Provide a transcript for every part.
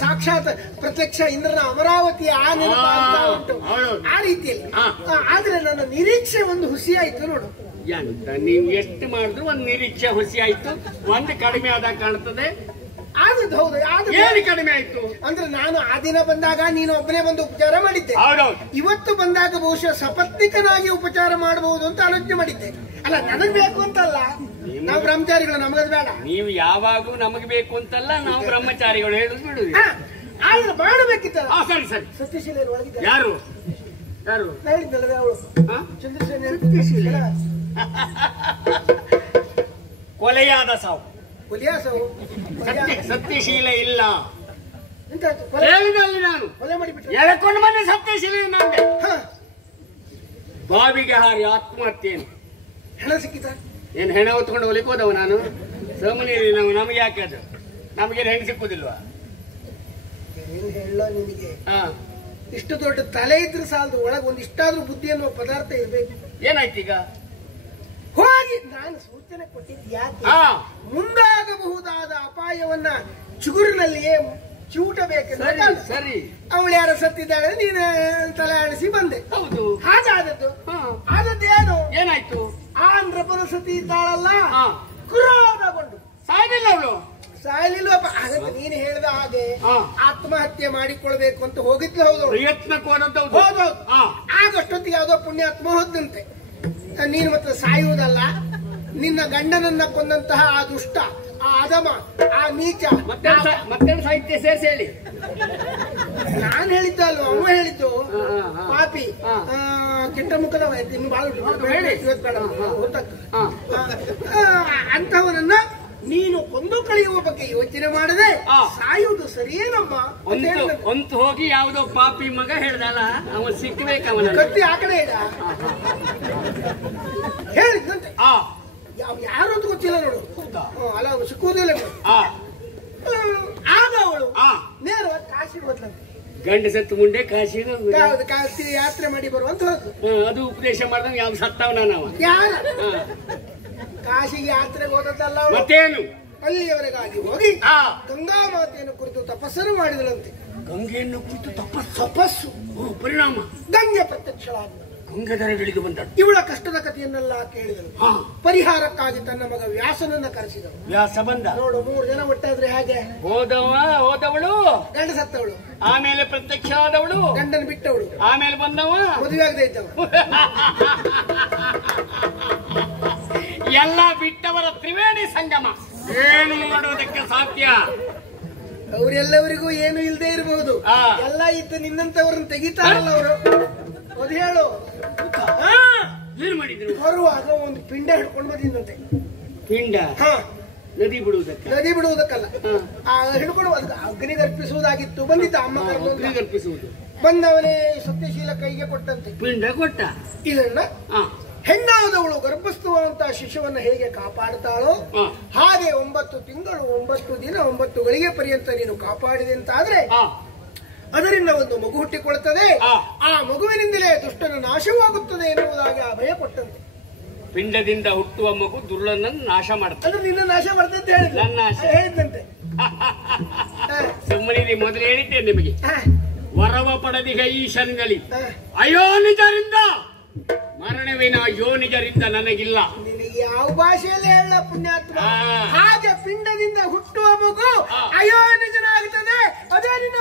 ಸಾಕ್ಷಾತ್ ಪ್ರತ್ಯಕ್ಷ ಇಂದ್ರನ ಅಮರಾವತಿಯ ಆ ನೆನಪಾಗ್ತಾ ಉಂಟು. ಆ ರೀತಿಯಲ್ಲಿ ಆದ್ರೆ ನನ್ನ ನಿರೀಕ್ಷೆ ಒಂದು ಹುಸಿ ಆಯ್ತು ನೋಡು. ಎಂತ ನೀವು ಎಷ್ಟು ಮಾಡಿದ್ರು ಒಂದು ನಿರೀಕ್ಷೆ ಹುಸಿ ಆಯ್ತು, ಒಂದು ಕಡಿಮೆ ಆದಾಗ ಕಾಣ್ತದೆ. ಆದದ್ದು ಹೌದು. ಏನು ಕಡಿಮೆ ಆಯ್ತು ಅಂದ್ರೆ ನಾನು ಆ ದಿನ ಬಂದಾಗ ನೀನು ಒಬ್ಬನೇ ಬಂದು ಉಪಚಾರ ಮಾಡಿದ್ದೆ. ಇವತ್ತು ಬಂದಾಗ ಬಹುಶಃ ಸಪತ್ನಿಕನಾಗಿ ಉಪಚಾರ ಮಾಡಬಹುದು ಅಂತ ಆಲೋಚನೆ ಮಾಡಿದ್ದೆ. ಅಲ್ಲ ನನಗ್ ಬೇಕು ಅಂತಲ್ಲ, ನಾವು ಬ್ರಹ್ಮಚಾರಿಗಳು, ನಮಗದು ಬೇಡ. ನೀವು ಯಾವಾಗೂ ನಮಗೆ ಬೇಕು ಅಂತಲ್ಲ, ನಾವು ಬ್ರಹ್ಮಚಾರಿಗಳು ಹೇಳುದು ಬಿಡುದು. ಆದ್ರೆ ಮಾಡಬೇಕಿತ್ತಲ್ಲ. ಸರಿ ಸರಿ. ಸತ್ಯಶೀಲ ಒಳಗಿದ್ದ ಯಾರು ಯಾರು ಹೇಳಿದ್ದಲ್ಲ ಅವಳು ಚಂದ್ರಶೇಖರ. ಕೊಲೆಯಾದ ಸಾವು. ಸತ್ಯಶೀಲ ಇಲ್ಲ ಹೇಳಿದಲ್ಲಿ ನಾನು ಕೊಲೆ ಮಾಡಿಬಿಟ್ಟು ಎಳ್ಕೊಂಡು ಬಂದೆ. ಸತ್ಯಶೀಲ ನಂದೆ ಬಾವಿಗೆ ಹಾರಿ ಆತ್ಮಹತ್ಯೆಯನ್ನು. ಹೆಣ ಸಿಕ್ಕಿತ? ಏನ್ ಹೆಣ ಹೊತ್ಕೊಂಡು ಹೊಲಿಕ್ ಹೋದವ ನಾನು? ಸೋಮನೇರಿ ನಾವು ನಮಗೆ ಯಾಕೆ ಅದು? ನಮಗೇನು ಹೆಣ್ಣು ಸಿಕ್ಕುದಿಲ್ವಾ? ಹೇಳ ನಿನಗೆ ಇಷ್ಟು ದೊಡ್ಡ ತಲೆ ಇದ್ರೆ ಸಾಲದು, ಒಳಗೆ ಒಂದಿಷ್ಟಾದ್ರೂ ಬುದ್ಧಿ ಅನ್ನುವ ಪದಾರ್ಥ ಇರ್ಬೇಕು. ಏನಾಯ್ತು ಈಗ? ಹೋಗಿ ನಾನು ಸೂಚನೆ ಕೊಟ್ಟಿದ್ದು ಯಾಕೆ, ಮುಂದಾಗಬಹುದಾದ ಅಪಾಯವನ್ನ ಚುಗುರಿನಲ್ಲಿಯೇ ಚಿವುಟಬೇಕೆಂದು. ಸರಿ, ಅವಳು ಯಾರ ಸತ್ತಿದ್ದಾಳೆ, ನೀನು ತಲೆ ಆಡಿಸಿ ಬಂದೆ. ಹೌದು, ಹಾಗಾದದ್ದು. ಆದದ್ದೇನು? ಏನಾಯ್ತು? ಆಂಧ್ರ ಪರಸತಿ ಇದ್ದಾಳಲ್ಲ, ಕ್ರೋಧಗೊಂಡು ಸಾಯಲಿಲ್ಲ ಅವಳು. ಸಾಯಲಿಲ್ವಪ್ಪ. ಹಾಗಂತ ನೀನು ಹೇಳಿದ ಹಾಗೆ ಆತ್ಮಹತ್ಯೆ ಮಾಡಿಕೊಳ್ಬೇಕು ಅಂತ ಹೋಗಿದ್ಲು. ಹೌದು, ಪ್ರಯತ್ನಕ್ಕೆ ಹೌದೌದು. ಆಗಷ್ಟೊತ್ತಿಗೆ ಯಾವುದೋ ಪುಣ್ಯಾತ್ಮ ಹೋದಂತೆ. ನೀನು ಮಾತ್ರ ಸಾಯುವುದಲ್ಲ, ನಿನ್ನ ಗಂಡನನ್ನ ಕೊಂದಂತಹ ಆ ದುಷ್ಟ, ಆ ಅಧಮ, ಆ ನೀಚ. ಮತ್ತೆ ಸಾಹಿತ್ಯ ಸೇರಿಸಿ ಹೇಳಿ. ನಾನು ಹೇಳಿದ್ದು ಅಲ್ವ, ಅವ ಹೇಳಿದ್ದು. ಪಾಪಿ ಕೆಟ್ಟ ಮುಖದವ ಇನ್ನು ಬಾಳು ಅಂತವನನ್ನ ನೀನು ಕೊಂದು ಕಳೆಯುವ ಬಗ್ಗೆ ಯೋಚನೆ ಮಾಡದೆ ಸಾಯುವುದು ಸರಿಯೇನಮ್ಮ ಅಂತ ಹೋಗಿ ಯಾವುದೋ ಪಾಪಿ ಮಗ ಹೇಳ್ದಲ್ಲ, ಅವ ಸಿಕ್ಕಬೇಕವನ ಕತ್ತಿ ಆ ಕಡೆ ಇಡ ಹೇಳಿದ್ದಂತೆ. ಯಾರು ಅಂತ ಗೊತ್ತಿಲ್ಲ ನೋಡು. ಅಲ್ಲ, ಅವನು ಸಿಕ್ಕುವುದಿಲ್ಲ. ಆಗ ಅವಳು ನೇರವಾಗಿ ಕಾಶಿಗೆ ಹೋದ್ಲಂತೆ. ಗಂಡ ಸತ್ತು ಮುಂಡೆ ಕಾಶಿಗೆ ಕಾಶಿ ಯಾತ್ರೆ ಮಾಡಿ ಬರುವಂತ ಹೋದ್ರು. ಅದು ಉಪದೇಶ ಮಾಡ್ದಂಗ ಯಾವ ಸತ್ತವನ ನಾವು ಯಾರ ಕಾಶಿಗೆ ಯಾತ್ರೆಗೆ ಹೋದದ್ದಲ್ಲ, ಮತ್ತೇನು ಅಲ್ಲಿಯವರೆಗಾಗಿ ಹೋಗಿ ಗಂಗಾ ಮಾತೆಯನ್ನು ಕುರಿತು ತಪಸ್ಸನ್ನು ಮಾಡಿದಳಂತೆ. ಗಂಗೆಯನ್ನು ಕುರಿತು ತಪಸ್ಸು ಪರಿಣಾಮ ಗಂಗೆ ಪ್ರತ್ಯಕ್ಷಳಾದ ಗಂಗಾಧರಗಳಿಗೆ ಬಂದ. ಇವಳ ಕಷ್ಟದ ಕಥೆಯನ್ನೆಲ್ಲ ಕೇಳಿದಳು. ಪರಿಹಾರಕ್ಕಾಗಿ ತನ್ನ ಮಗ ವ್ಯಾಸನನ್ನ ಕರೆಸಿದಳು. ವ್ಯಾಸ ಬಂದ. ನೋಡು, 3 ಜನ ಒಟ್ಟಾದ್ರೆ ಹೇಗೆ? ಹೋದವಳು ಗಂಡ ಸತ್ತವಳು, ಆಮೇಲೆ ಪ್ರತ್ಯಕ್ಷ ಆದವಳು, ಗಂಡನ ಬಿಟ್ಟವಳು, ಆಮೇಲೆ ಬಂದವ ಮದುವೆ ಆಗದೆ ಇದ್ದವಳು. ಎಲ್ಲ ಬಿಟ್ಟವರ ತ್ರಿವೇಣಿ ಸಂಗಮ. ಏನು ಮಾಡುವುದಕ್ಕೆ ಸಾಧ್ಯ? ಅವರೆಲ್ಲವರಿಗೂ ಏನು ಇಲ್ಲದೆ ಇರಬಹುದು. ಎಲ್ಲ ಇತ್ತು ನಿನ್ನಂತವ್ರನ್ನ ತೆಗಿತಾರಲ್ಲ ಅವರು. ಅದು ಹೇಳು. ಏನು ಮಾಡಿದ್ರು? ಬರುವಾಗ ಒಂದು ಪಿಂಡ ಹಿಡ್ಕೊಂಡು ಬಂದಿದ್ದಂತೆ. ಪಿಂಡ? ನದಿ ಬಿಡುವುದಕ್ಕಲ್ಲ, ಹಿಡ್ಕೊಂಡು ಅಗ್ನಿಗೆ ಅರ್ಪಿಸುವುದಾಗಿತ್ತು. ಬಂದಿದ್ದ ಅಮ್ಮ ಅರ್ಪಿಸುವುದು. ಬಂದವನೇ ಸತ್ಯಶೀಲ ಕೈಗೆ ಕೊಟ್ಟಂತೆ. ಪಿಂಡ ಕೊಟ್ಟ. ಇದನ್ನ ಹೆಣ್ಣಾದವಳು ಗರ್ಭಸ್ಥವಾದಂತಹ ಶಿಶುವನ್ನು ಹೇಗೆ ಕಾಪಾಡುತ್ತಾಳೋ ಹಾಗೆ 9 ತಿಂಗಳು 9 ದಿನ 9 ಗಳಿಗೆ ಪರ್ಯಂತ ನೀನು ಕಾಪಾಡಿದೆ ಅಂತಾದ್ರೆ ಅದರಿಂದ ಒಂದು ಮಗು ಹುಟ್ಟಿಕೊಳ್ಳುತ್ತದೆ. ಆ ಮಗುವಿನಿಂದಲೇ ದುಷ್ಟನ ನಾಶವಾಗುತ್ತದೆ ಎನ್ನುವುದಾಗಿ ಅಭಯ ಕೊಟ್ಟಂತೆ. ಪಿಂಡದಿಂದ ಹುಟ್ಟುವ ಮಗು ದುರ್ಲನನ್ನು ನಾಶ ಮಾಡುತ್ತೆ. ಅಂದ್ರೆ ನಿನ್ನ ನಾಶ ಮಾಡ್ತಂತೆ ಹೇಳಿದಂತೆ. ಸುಮ್ಮನೆ ಮೊದಲು ಹೇಳಿದ್ದೆ ನಿಮಗೆ, ವರವ ಪಡೆದಿಗ ಈಶನ್ಗಲಿ ಅಯ್ಯೋ ನಿಜರಿಂದ ಮರಣವಿನ ಅಯ್ಯೋ ನಿಜರಿಂದ ನನಗಿಲ್ಲ. ನಿನಗೆ ಯಾವ ಭಾಷೆಯಲ್ಲಿ ಹೇಳ ಪುಣ್ಯಾತ್ಮ? ಹಾಗೆ ಪಿಂಡದಿಂದ ಹುಟ್ಟುವ ಮಗು ಅಯ್ಯೋ ನಿಜನಾಗುತ್ತದೆ. ಅದೇ ನಿನ್ನ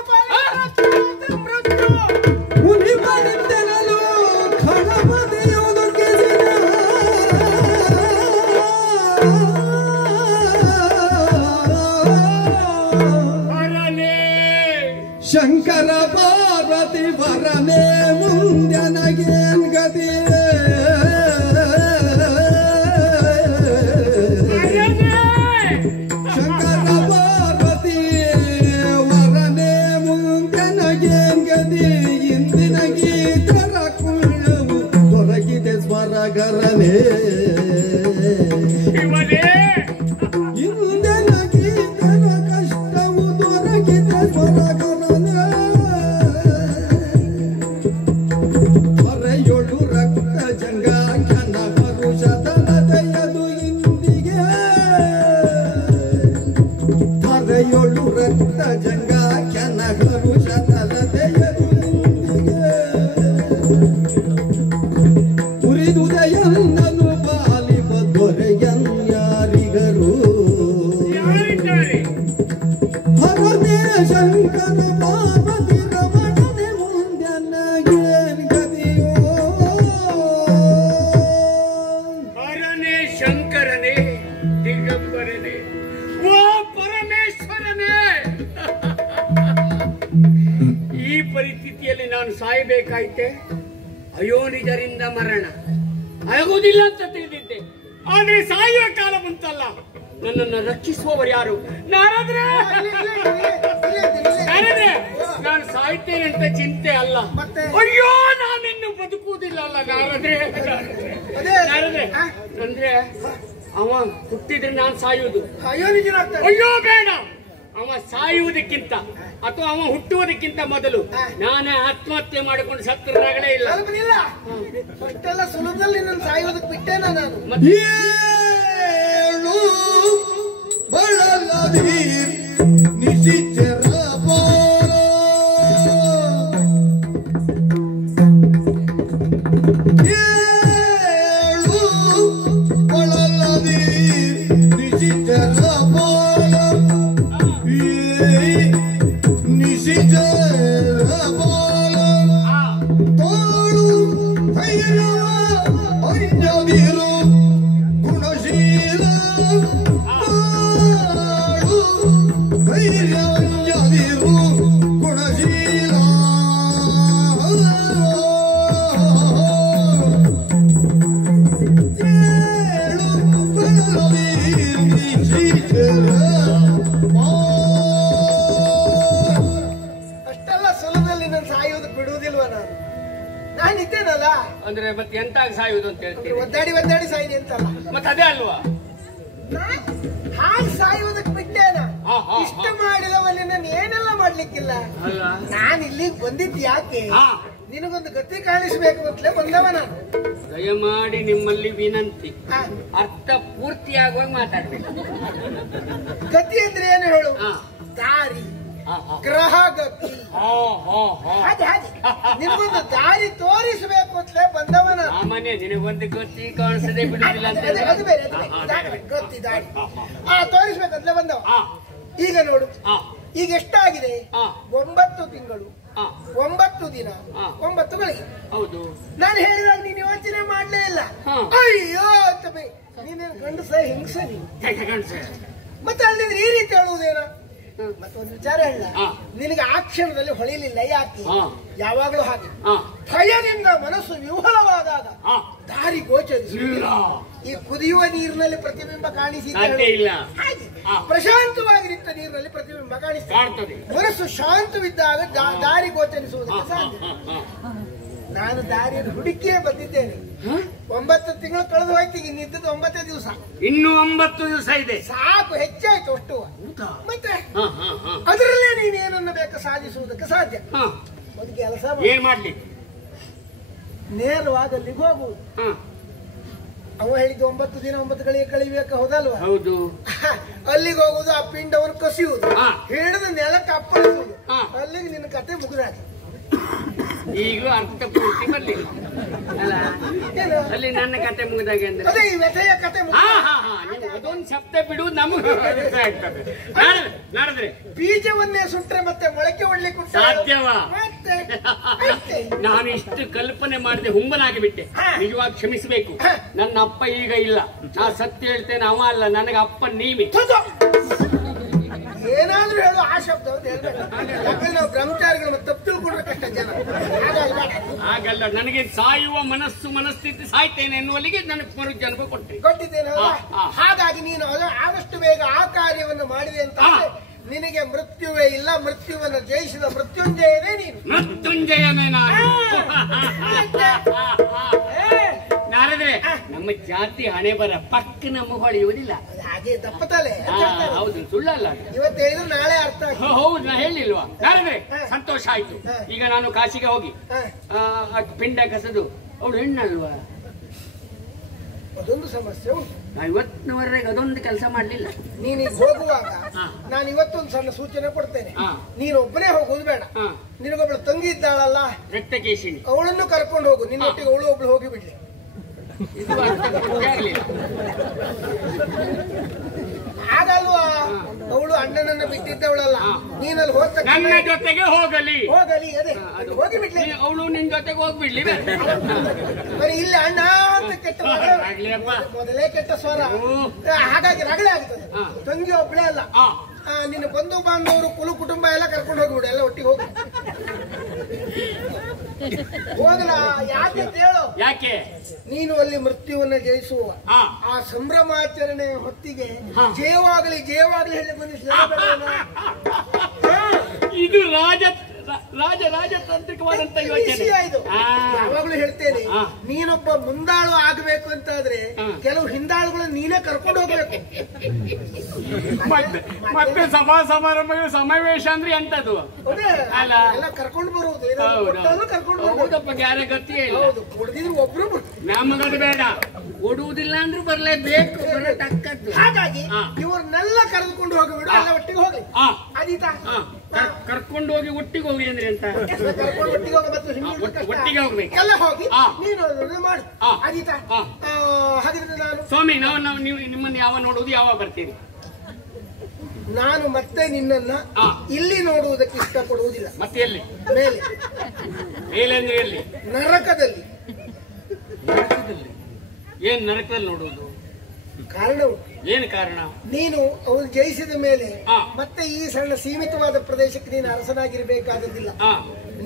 ಮೃತ್ಯು. ಶಂಕರ ಪಾರ್ವತಿ ವರನೇ ಮುಂದೆ ನನಗೇನ್ ಗತಿ? ಶಂಕರ ಪಾರ್ವತಿ ವರನೇ ಮುಂದೆ ನನಗೇನ್ ಗತಿ? ಇಂದಿನ ಗೀತರ ಕುಳ್ಳವು ದೊರಕಿದೆ ಸ್ವರಗರನೇ. ಇಂದಿನ ಗೀತರ ಕಷ್ಟವು ದೊರಕಿದೆ ಸ್ವರಗರನೇ. ಹೊರೆಯೊಳು ಜಂಗ ಕೆನಗರು ಶತಲತೆಯರು ಉರಿದುದಯನ್ನನು ಪಾಲಿಪ ದೊರೆಯನ್ಯಾರಿಗರು ಹರನೇ ಶಂಕರ ಪಾರ್ವತಿ ರಮಣನೆ ಮುಂದೆನ್ನಗೇನ್ ಗದಿಯೋ ಹರನೇ ಶಂಕರನೇ ದಿಗಂಬರನೇ ಓ ಪರಮೇಶ್ವರನೇ ಈ ಪರಿಸ್ಥಿತಿಯಲ್ಲಿ ನಾನು ಸಾಯಬೇಕಾಯ್ತೆ ಅಯೋನಿಜರಿಂದ ಮರಣ ಆಗುವುದಿಲ್ಲ ಅಂತ ತಿಳಿದಿದ್ದೆ ಆದ್ರೆ ಸಾಯುವ ಕಾಲ ಬಂತಲ್ಲ ನನ್ನನ್ನು ರಕ್ಷಿಸುವವರು ಯಾರು ನಾರದ್ರೆ ನಾನು ಸಾಯ್ತೇನೆ ಅಂತ ಚಿಂತೆ ಅಲ್ಲ ಅಯ್ಯೋ ನಾನಿನ್ನು ಬದುಕುವುದಿಲ್ಲ ಅಲ್ಲ ನಾರದ್ರೆ ಅಂದ್ರೆ ಅವ ಹುಟ್ಟಿದ್ರೆ ನಾನು ಸಾಯುವುದು ಅಯ್ಯೋ ಬೇಡ ಅವ ಸಾಯುವುದಕ್ಕಿಂತ ಅಥವಾ ಅವ ಹುಟ್ಟುವುದಕ್ಕಿಂತ ಮೊದಲು ನಾನೇ ಆತ್ಮಹತ್ಯೆ ಮಾಡಿಕೊಂಡು ಸತ್ತರಾಗಲೇ ಇಲ್ಲ ಅಷ್ಟೆಲ್ಲ ಸುಲಭದಲ್ಲಿ ನನ್ನ ಸಾಯುವುದಕ್ಕೆ ಬಿಟ್ಟೇನ ನಾನು ಬಳಲವೀರ್ ನಿಶಿಚರ ಅಂದ್ರೆ ಮತ್ತೆ ಎಂತಾಗ ಸಾಯುವುದು ಅಂತ ಹೇಳ್ತೀವಿ ಒದ್ದಾಡಿ ಸಾಯಿದೆ ಅಂತಲ್ಲ ಮತ್ತೆ ಅದೇ ಅಲ್ವಾ ಹಾಗೆ ಸಾಯುವುದಕ್ಕೆ ಬಿಟ್ಟೇನ ಇಷ್ಟ ಮಾಡಿದವಲ್ಲಿ ನಾನು ಏನೆಲ್ಲ ಮಾಡ್ಲಿಕ್ಕಿಲ್ಲ ನಾನು ಇಲ್ಲಿಗೆ ಬಂದಿದ್ದು ಯಾಕೆ ನಿನಗೊಂದು ಗತಿ ಕಾಣಿಸ್ಬೇಕು ಅಂತಲೇ ಬಂದವ ನಾನು ದಯಮಾಡಿ ನಿಮ್ಮಲ್ಲಿ ವಿನಂತಿ ಅರ್ಥ ಪೂರ್ತಿಯಾಗುವಾಗ ಮಾತಾಡ್ಬೇಕು ಗತಿ ಅಂದ್ರೆ ಏನು ಹೇಳು ದಾರಿ ಗ್ರಹ ಗತಿ ಹಾಗೆ ನಿನಗೊಂದು ದಾರಿ ತೋರಿಸಬೇಕು ಅಂತಲೇ ಬಂದವನ ಸಾಮಾನ್ಯ ನಿನಗೊಂದು ಗತಿ ಕಾಣಿಸದೆ ಬಿಡುದಿಲ್ಲ ಅಂತ ಗತಿ ದಾರಿ ತೋರಿಸ್ಬೇಕಂತಲೇ ಬಂದವ ಈಗ ನೋಡು ಈಗ ಎಷ್ಟಾಗಿದೆ 9 ತಿಂಗಳು 9 ದಿನ 9 ಗಳಿಗೆ ಹೌದು ನಾನು ಹೇಳಿದಾಗ ನೀನು ಯೋಚನೆ ಮಾಡ್ಲೇ ಇಲ್ಲ ಅಯ್ಯೋ ಅಂತ ನೀನೇನು ಗಂಡಸ ಹಿಂಗ್ಸ ಮತ್ತೆ ಅಲ್ಲಿದ್ರೆ ಈ ರೀತಿ ಹೇಳುವುದೇನ ಮತ್ತೊಂದು ವಿಚಾರ ಹೇಳ ನಿನಗೆ ಆ ಕ್ಷಣದಲ್ಲಿ ಹೊಳಿಲಿಲ್ಲ ಯಾಕೆ ಯಾವಾಗ್ಲೂ ಹಾಗೆ ಭಯದಿಂದ ಮನಸ್ಸು ವಿಹ್ವಲವಾದಾಗ ದಾರಿ ಗೋಚರಿಸುವುದಿಲ್ಲ ಈ ಕುದಿಯುವ ನೀರಿನಲ್ಲಿ ಪ್ರತಿಬಿಂಬ ಕಾಣಿಸಿದ್ದೆ ಇಲ್ಲ ಪ್ರಶಾಂತವಾಗಿರಿದ್ದ ನೀರಿನಲ್ಲಿ ಪ್ರತಿಬಿಂಬ ಕಾಣಿಸ್ತದೆ ಮನಸ್ಸು ಶಾಂತವಿದ್ದಾಗ ದಾರಿ ಗೋಚರಿಸುವುದಕ್ಕೆ ಸಾಧ್ಯ ನಾನು ದಾರಿಯನ್ನು ಹುಡುಕಿಯೇ ಬಂದಿದ್ದೇನೆ 9 ತಿಂಗಳು ಕಳೆದು ಹೋಯ್ತು ಇನ್ನಿದ್ದದ್ದು 9 ದಿವಸ ಇನ್ನು 9 ದಿವಸ ಇದೆ ಸಾಕು ಹೆಚ್ಚಾಯ್ತು ಅಷ್ಟು ಮತ್ತೆ ಅದರಲ್ಲೇ ನೀನು ಏನನ್ನ ಬೇಕು ಸಾಧಿಸುವುದಕ್ಕೆ ಸಾಧ್ಯ ಒಂದು ಕೆಲಸ ಏನ್ ಮಾಡ್ಲಿ ನೇರವಾಗಿ ಅಲ್ಲಿಗೆ ಹೋಗುವುದು ಅವ ಹೇಳಿದ್ದು 9 ದಿನ 9 ಗಳಿಗೆ ಕಳಿಬೇಕು ಹೌದಲ್ವಾ ಹೌದು ಅಲ್ಲಿಗೆ ಹೋಗುದು ಆ ಪಿಂಡವನ್ನು ಕಸಿಯುವುದು ಹಿಡಿದು ನೆಲಕ್ಕೆ ಅಪ್ಪಳಿಸುವುದು ಅಲ್ಲಿಗೆ ನಿನ್ನ ಕತೆ ಮುಗಿದಾಗಿ ಈಗ ಅರ್ಥ ಪೂರ್ತಿ ಬರ್ಲಿಲ್ಲ ಅಲ್ಲಿ ನನ್ನ ಕತೆ ಮುಗಿದಾಗೆ ಅಂದ್ರೆ ಈ ವ್ಯಥೆಯ ಕತೆ ಅದೊಂದು ಶಬ್ದ ಬಿಡುವುದು ನಮಗೆ ನಾಡಿದ್ರೆ ಬೀಜವನ್ನೇ ಸುಟ್ರೆ ಮತ್ತೆ ಮೊಳಕೆ ಒಡ್ಲಿಕ್ಕೆ ಸಾಧ್ಯವಾ ನಾನು ಇಷ್ಟು ಕಲ್ಪನೆ ಮಾಡದೆ ಹುಂಬನಾಗಿ ಬಿಟ್ಟೆ ನಿಜವಾಗಿ ಕ್ಷಮಿಸಬೇಕು ನನ್ನ ಅಪ್ಪ ಈಗ ಇಲ್ಲ ನಾ ಸತ್ಯ ಹೇಳ್ತೇನೆ ಅವ ಅಲ್ಲ ನನಗೆ ಅಪ್ಪ ನೀವೇ ಏನಾದ್ರೂ ಹೇಳು ಆ ಶಬ್ದ ಯಾಕಂದ್ರೆ ನಾವು ಬ್ರಹ್ಮಚಾರಿಗಳು ಮತ್ತೆ ತಪ್ಪು ತಿಳ್ಕೊಂಡ್ರೆ ಕಷ್ಟ ಜನ ಹಾಗಲ್ಲ ನನಗೆ ಸಾಯುವ ಮನಸ್ಥಿತಿ ಸಾಯ್ತೇನೆ ಎನ್ನುವಲ್ಲಿಗೆ ನನಗೆ ಮರುಜನ್ಮ ಕೊಟ್ಟಿದ್ದೇನೆ ಹಾಗಾಗಿ ನೀನು ಆದಷ್ಟು ಬೇಗ ಆ ಕಾರ್ಯವನ್ನು ಮಾಡಿದೆ ಅಂತ ನಿನಗೆ ಮೃತ್ಯುವೇ ಇಲ್ಲ ಮೃತ್ಯುವನ್ನು ಜಯಿಸಿದ ಮೃತ್ಯುಂಜಯನೇ ನೀನು ಮೃತ್ಯುಂಜಯನೇ ನಾನು ನಾರದ್ರೆ ನಮ್ಮ ಜಾತಿ ಹಣೆ ಬರ ಪಕ್ಕ ನಮ್ಮ ಹೊಳೆಯುವುದಿಲ್ಲ ಹಾಗೆ ದಪ್ಪತಲೆ ಹೌದು ಸುಳ್ಳಲ್ಲ ಇವತ್ತು ಹೇಳಿದ್ರು ನಾಳೆ ಅರ್ಥ ಹೌದು ನಾ ಹೇಳಿಲ್ವಾ ನಾರದ್ರೆ ಸಂತೋಷ ಆಯ್ತು ಈಗ ನಾನು ಕಾಶಿಗೆ ಹೋಗಿ ಪಿಂಡ ಕಸದು ಅವಳು ಹೆಣ್ಣಲ್ವಾ ಅದೊಂದು ಸಮಸ್ಯೆ ಉಂಟು ಇವತ್ತಿನವರೆಗೆ ಅದೊಂದು ಕೆಲಸ ಮಾಡ್ಲಿಲ್ಲ. ನೀನೀಗ ಹೋಗುವಾಗ ನಾನು ಇವತ್ತೊಂದು ಸಣ್ಣ ಸೂಚನೆ ಕೊಡ್ತೇನೆ. ನೀನು ಒಬ್ಬನೇ ಹೋಗುದು ಬೇಡ. ನಿನಗೊಬ್ಳು ತಂಗಿ ಇದ್ದಾಳಲ್ಲ ರಕ್ತಕೇಶಿನಿ, ಅವಳನ್ನು ಕರ್ಕೊಂಡು ಹೋಗು. ನಿನ್ನೊಟ್ಟಿಗೆ ಅವಳು ಒಬ್ಳು ಹೋಗಿ ಬಿಡ್ಲಿ. ಆಗಲ್ವಾ? ಅವಳು ಅಣ್ಣನನ್ನ ಬಿಟ್ಟಿದ್ದವಳಲ್ಲ, ನೀನಲ್ಲಿ ಹೋದ ನನ್ನ ಜೊತೆಗೆ ಹೋಗಲಿ ಅದೇ ಹೋಗಿ ಬಿಡ್ಲಿ. ಅವಳು ನಿನ್ ಜೊತೆಗೆ ಹೋಗ್ಬಿಡ್ಲಿ. ಬರೀ ಇಲ್ಲಿ ಅಣ್ಣ ಅಂತ ಕೆಟ್ಟ ಮೊದಲೇ ಕೆಟ್ಟ ಸ್ವರ, ಹಾಗಾಗಿ ರಗಳೆ ಆಗ್ತದೆ. ತಂಗಿ ಒಬ್ಳೇ ಅಲ್ಲ, ನಿನ್ನ ಬಂಧು ಬಾಂಧವರು ಕುಲು ಕುಟುಂಬ ಎಲ್ಲ ಕರ್ಕೊಂಡು ಹೋಗ್ಬಿಡು, ಎಲ್ಲ ಒಟ್ಟಿಗೆ ಹೋಗು. ಹೋಗಲ ಯಾಕೆ ಹೇಳು? ಯಾಕೆ? ನೀನು ಅಲ್ಲಿ ಮೃತ್ಯುವನ್ನ ಜಯಿಸುವ ಆ ಸಂಭ್ರಮಾಚರಣೆ ಹೊತ್ತಿಗೆ ಜಯವಾಗಲಿ ಜಯವಾಗಲಿ ಹೇಳಿ ಬಂದಿಲ್ಲ. ಇದು ರಾಜತಾಂತ್ರಿಕವಾದಂತ ಯೋಚನೆ. ಯಾವಾಗ್ಲೂ ಹೇಳ್ತೇನೆ, ನೀನೊಬ್ಬ ಮುಂದಾಳು ಆಗಬೇಕು ಅಂತಾದ್ರೆ ಕೆಲವು ಹಿಂದಾಳುಗಳನ್ನ ನೀನೇ ಕರ್ಕೊಂಡು ಹೋಗ್ಬೇಕು. ಮತ್ತೆ ಸಭಾ ಸಮಾರಂಭ ಸಮಾವೇಶ ಅಂದ್ರೆ ಎಂತದು ಎಲ್ಲ ಕರ್ಕೊಂಡು ಬರುವುದು, ಕರ್ಕೊಂಡು ಹೌದಪ್ಪ, ಯಾರ ಗತಿಯೇ ಇಲ್ಲ. ಕೊಡದಿದ್ರು ಒಬ್ರು ನಮಗದು ಬೇಡ, ಕೊಡುವುದಿಲ್ಲ ಅಂದ್ರೂ ಬರ್ಲೇಬೇಕು, ಬರತಕ್ಕದ್ದು. ಹಾಗಾಗಿ ಇವ್ರನ್ನೆಲ್ಲ ಕರೆದುಕೊಂಡು ಹೋಗಬೇಡ, ಎಲ್ಲ ಒಟ್ಟಿಗೆ ಹೋಗಿ ಅದೀತಾ ಕರ್ಕೊಂಡು ಹೋಗಿ ಒಟ್ಟಿಗೆ ಹೋಗಿ ಅಂದ್ರೆ ಎಂತ? ಕರ್ಕೊಂಡು ಒಟ್ಟಿಗೆ ಹೋಗಿ ಒಟ್ಟಿಗೆ ಹೋಗ್ಬೇಕು ಎಲ್ಲ ಹೋಗಿ ನೀನು ಮಾಡು ಅದೀತಾ. ಹಾಗಿದ್ರೆ ನಾನು ಸ್ವಾಮಿ, ನೀವು ನಿಮ್ಮನ್ನು ಯಾವ ನೋಡುವುದು, ಯಾವ ಬರ್ತೀರಿ? ನಾನು ಮತ್ತೆ ನಿನ್ನನ್ನ ಇಲ್ಲಿ ನೋಡುವುದಕ್ಕೆ ಇಷ್ಟಪಡುವುದಿಲ್ಲ. ಮತ್ತೆ ಎಲ್ಲಿ? ಮೇಲೆ. ಮೇಲೆ ಅಂದ್ರೆ ಎಲ್ಲಿ? ನರಕದಲ್ಲಿ. ಏನ್ ನರಕದಲ್ಲಿ ನೋಡುವುದು? ಕಾರಣ ಏನು ಕಾರಣ? ನೀನು ಅವನು ಜಯಿಸಿದ ಮೇಲೆ ಮತ್ತೆ ಈ ಸಣ್ಣ ಸೀಮಿತವಾದ ಪ್ರದೇಶಕ್ಕೆ ನೀನು ಅರಸನಾಗಿರ್ಬೇಕಾದದ್ದಿಲ್ಲ.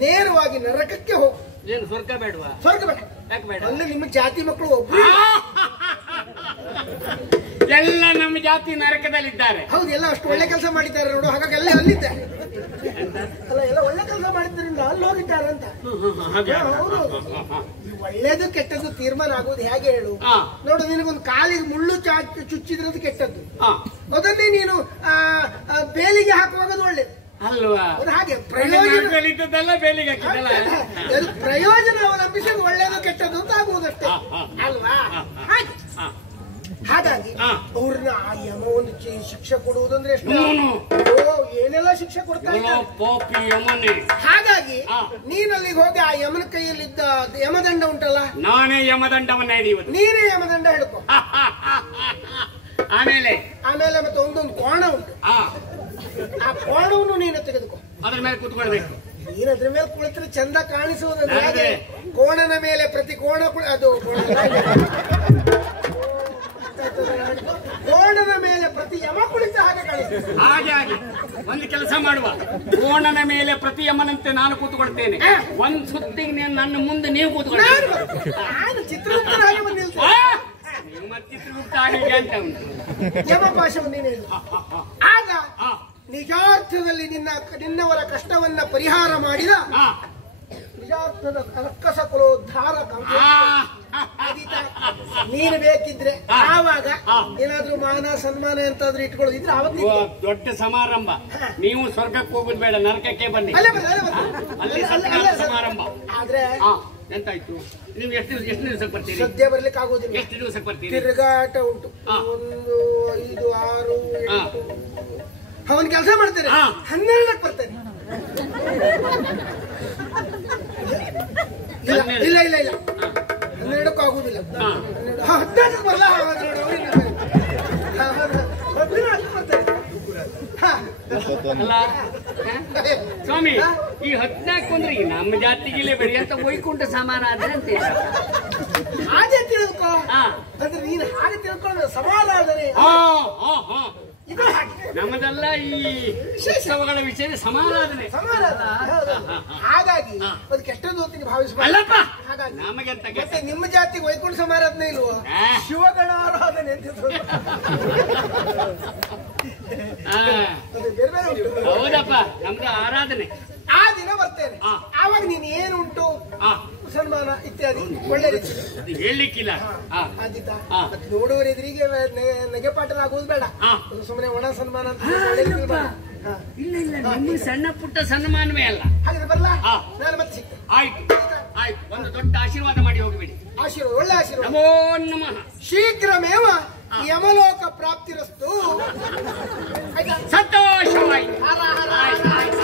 ನೇರವಾಗಿ ನರಕಕ್ಕೆ ಹೋಗು. ಏನು ಸ್ವರ್ಗ ಬೇಡವಾ? ಸ್ವರ್ಗ ಬೇಡ. ಯಾಕೆ ಬೇಡ? ಅಲ್ಲಿ ನಿಮ್ಮ ಜಾತಿ ಮಕ್ಕಳು ಒಬ್ರು ಎಲ್ಲ ನಮ್ಮ ಜಾತಿ ನರಕದಲ್ಲಿದ್ದಾರೆ. ಹೌದು, ಎಲ್ಲ ಅಷ್ಟು ಒಳ್ಳೆ ಕೆಲಸ ಮಾಡಿದ್ದಾರೆ ನೋಡು, ಹಾಗಾಗಿ ಎಲ್ಲ ಅಲ್ಲಿದ್ದಾರೆ. ಅಲ್ಲ, ಎಲ್ಲ ಒಳ್ಳೆ ಕೆಲಸ ಮಾಡಿದ್ರಿಂದ ಅಲ್ಲಿ ಹೋಗಿದ್ದಾರೆ ಅಂತ. ಹೌದು, ಒಳ್ಳೇದು ಕೆಟ್ಟದ್ದು ತೀರ್ಮಾನ ಆಗೋದು ಹೇಗೆ ಹೇಳು? ನೋಡು, ನಿನಗೊಂದು ಕಾಲಿಗೆ ಮುಳ್ಳು ಚುಚ್ಚಿದ್ರದ್ದು ಕೆಟ್ಟದ್ದು, ಅದನ್ನೇ ನೀನು ಬೇಲಿಗೆ ಹಾಕುವಾಗ ಒಳ್ಳೇದು ಅಲ್ವಾ? ಹಾಗೆ ಪ್ರಯೋಜನ ಬೇಲಿಗೆ ಹಾಕಿದ್ದಲ್ಲ, ಪ್ರಯೋಜನ ಅವಲಂಬಿಸೋದು ಒಳ್ಳೇದು ಕೆಟ್ಟದ್ದು ಅಂತ ಆಗುವುದಷ್ಟೇ ಅಲ್ವಾ? ಹಾಗಾಗಿ ಅವ್ರನ್ನ ಆ ಯಮ ಒಂದು ಶಿಕ್ಷೆ ಕೊಡುವುದಂದ್ರೆ ಎಷ್ಟು? ಏನೆಲ್ಲ ಶಿಕ್ಷೆ ಕೊಡ್ತಾ ಇದ್ದಾರೆ. ಹಾಗಾಗಿ ನೀನಲ್ಲಿಗೆ ಹೋಗಿ ಆ ಯಮನ ಕೈಯಲ್ಲಿದ್ದ ಯಮದಂಡ ಉಂಟಲ್ಲ, ನಾನೇ ಯಮದಂಡವನ್ನ ಹಿಡಿಯುವುದು. ನೀನೇ ಯಮದಂಡ ಹಿಡ್ಕೊ. ಆಮೇಲೆ ಮತ್ತೆ ಒಂದೊಂದು ಕೋಣ ಉಂಟು, ಆ ಕೋಣವನ್ನು ನೀನು ತೆಗೆದುಕೋ. ಅದ್ರ ಮೇಲೆ ಕೂತ್ಕೊಳ್ಬೇಕು. ನೀನ್ ಅದ್ರ ಮೇಲೆ ಕುಳಿತರೆ ಚಂದ ಕಾಣಿಸುವುದಂದ್ರೆ ಹಾಗೆ ಕೋಣನ ಮೇಲೆ ಪ್ರತಿ ಕೋಣ ಅದು ಕೋಣನ ಮೇಲೆ ಪ್ರತಿ ಯಮ ಕುಳಿತ ಹಾಗೆ ಕಾಣಿಸ್ತದೆ. ಹಾಗೆ ಒಂದು ಕೆಲಸ ಮಾಡುವ, ಕೋಣನ ಮೇಲೆ ಪ್ರತಿ ಯಮನಂತೆ ನಾನು ಕೂತ್ಕೊಳ್ತೇನೆ. ಒಂದ್ ಸುತ್ತಿಗೆ ನನ್ನ ಮುಂದೆ ನೀವು ಕೂತ್ಕೊಳ್ಳಿ. ನಾನು ಚಿತ್ರಗುಪ್ತನ ಹಾಗೆ ಬಂದಿಲ್ಲ, ನಿಮ್ಮ ಚಿತ್ರಗುಪ್ತ ಹಾಗೆ ಅಂತ ಉಂಟು. ಯಮಪಾಶವನ್ನು ನೀನು ಹೇಳು. ಆಗ ನಿಜಾರ್ಥದಲ್ಲಿ ನಿನ್ನವರ ಕಷ್ಟವನ್ನ ಪರಿಹಾರ ಮಾಡಿದ ನಿಜಾರ್ಥದ ರಕ್ಕಸ ಕುಲೋದ್ಧಾರಕ ನೀನು ಬೇಕಿದ್ರೆ ಆವಾಗ ಏನಾದ್ರೂ ಮಾನ ಸನ್ಮಾನ ಎಂತಾದ್ರೂ ಇಟ್ಕೊಳ್ಳೋದಿದ್ರೆ ಅವತ್ತು ದೊಡ್ಡ ಸಮಾರಂಭ. ನೀವು ಸ್ವರ್ಗಕ್ಕೆ ಹೋಗುದು ಬೇಡ, ನರಕಕ್ಕೆ ಬನ್ನಿ, ಅಲ್ಲಿ ಸಮಾರಂಭ. ಆದ್ರೆ ಎಂತಾಯ್ತು? ನೀವು ಎಷ್ಟು ದಿವಸಕ್ಕೆ ಬರ್ತೀರಿ? ಸದ್ಯ ಬರ್ಲಿಕ್ಕೆ ಆಗೋದಿಲ್ಲ. ಎಷ್ಟು ದಿವಸಕ್ಕೆ ಬರ್ತೀರಿ? ತಿರುಗಾಟ ಉಂಟು. 1, 5, 6, 8 ಅವನ್ ಕೆಲಸ ಮಾಡ್ತೇನೆ. 12ಕ್ಕೆ ಬರ್ತೇನೆ. ಇಲ್ಲ 12ಕ್ಕೂ ಆಗುದಿಲ್ಲ. 14ಕ್ಕೆ ಬರಲ್ಲ. ಸ್ವಾಮಿ, ಈ 14 ಅಂದ್ರೆ ನಮ್ಮ ಜಾತಿಗಿಲೆ ಬರೀ ಅಂತ ವೈಕುಂಠ ಸಮಾನ ಆದ್ರೆ ಅಂತ ಹಾಗೆ ತಿಳ್ಕೊ. ಅಂದ್ರೆ ನೀನು ಹಾಗೆ ತಿಳ್ಕೊಂಡು ಸಮಾರಾಧನೆ ನಮ್ಮದೆಲ್ಲ ಈ ಉತ್ಸವಗಳ ವಿಷಯ ಸಮಾರಾಧನೆ. ಹಾಗಾಗಿ ಅದು ಕೆಟ್ಟದ್ದು ಹೊತ್ತಿಗೆ ಭಾವಿಸಬಾರದು. ಹಾಗಾಗಿ ನಮಗೆ ಮತ್ತೆ ನಿಮ್ಮ ಜಾತಿಗೆ ವೈಕುಂಠ ಸಮಾರಾಧನೆ ಇಲ್ವಾ? ಶಿವಗಳ ಆರಾಧನೆ ಅಂತ ಬೇರೆ ಬೇರೆ ಉಂಟು. ಹೌದಪ್ಪ, ನಮ್ದು ಆರಾಧನೆ. ಆ ದಿನ ಬರ್ತೇನೆ. ಆವಾಗ ನೀನು ಏನುಂಟು ಸನ್ಮಾನ ಇತ್ಯಾದಿ ಒಳ್ಳೆ ರೀತಿ ಹೇಳಲಿಕ್ಕಿಲ್ಲ. ನೋಡುವರ ಎದುರಿಗೆ ನಗೆಪಾಟಲಾಗುವುದು ಬೇಡ. ಸುಮ್ಮನೆ ಒಣ ಸನ್ಮಾನ ಅಂತ ಇಲ್ಲ ಇಲ್ಲ, ನಿಮಗೆ ಸಣ್ಣ ಪುಟ್ಟ ಸನ್ಮಾನವೇ ಅಲ್ಲ. ಹಾಗಾದ್ರೆ ಬರಲ್ಲ, ನಾನು ಮತ್ತೆ ಸಿಗ್ತೇನೆ. ಆಯ್ತು ಆಯ್ತು, ಒಂದು ದೊಡ್ಡ ಆಶೀರ್ವಾದ ಮಾಡಿ ಹೋಗಿಬಿಡಿ. ಆಶೀರ್ವಾದ, ಒಳ್ಳೆ ಆಶೀರ್ವಾದ. ನಮೋ ನಮಃ. ಶೀಘ್ರಮೇವ ಯಮಲೋಕ ಪ್ರಾಪ್ತಿರಸ್ತು. ಸಂತೋಷವಾಯ್ತು. ಹರ ಹರ ಹರ.